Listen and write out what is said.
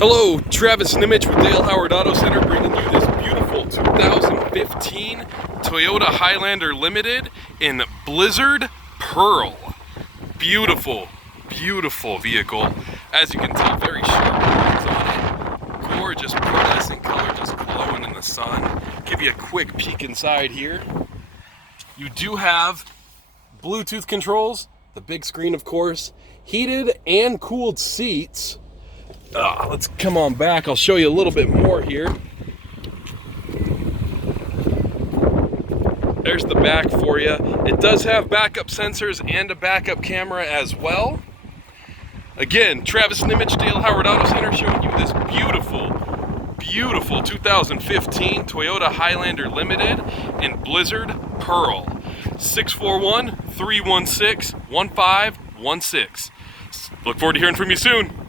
Hello, Travis Nimich with Dale Howard Auto Center, bringing you this beautiful 2015 Toyota Highlander Limited in Blizzard Pearl. Beautiful, beautiful vehicle. As you can tell, very sharp lines on it. Gorgeous pearlescent color, just glowing in the sun. Give you a quick peek inside here. You do have Bluetooth controls, the big screen of course, heated and cooled seats. Let's come on back. I'll show you a little bit more here. There's the back for you. It does have backup sensors and a backup camera as well. Again, Travis Nimich, Dale Howard Auto Center, showing you this beautiful, beautiful 2015 Toyota Highlander Limited in Blizzard Pearl. 641-316-1516. Look forward to hearing from you soon.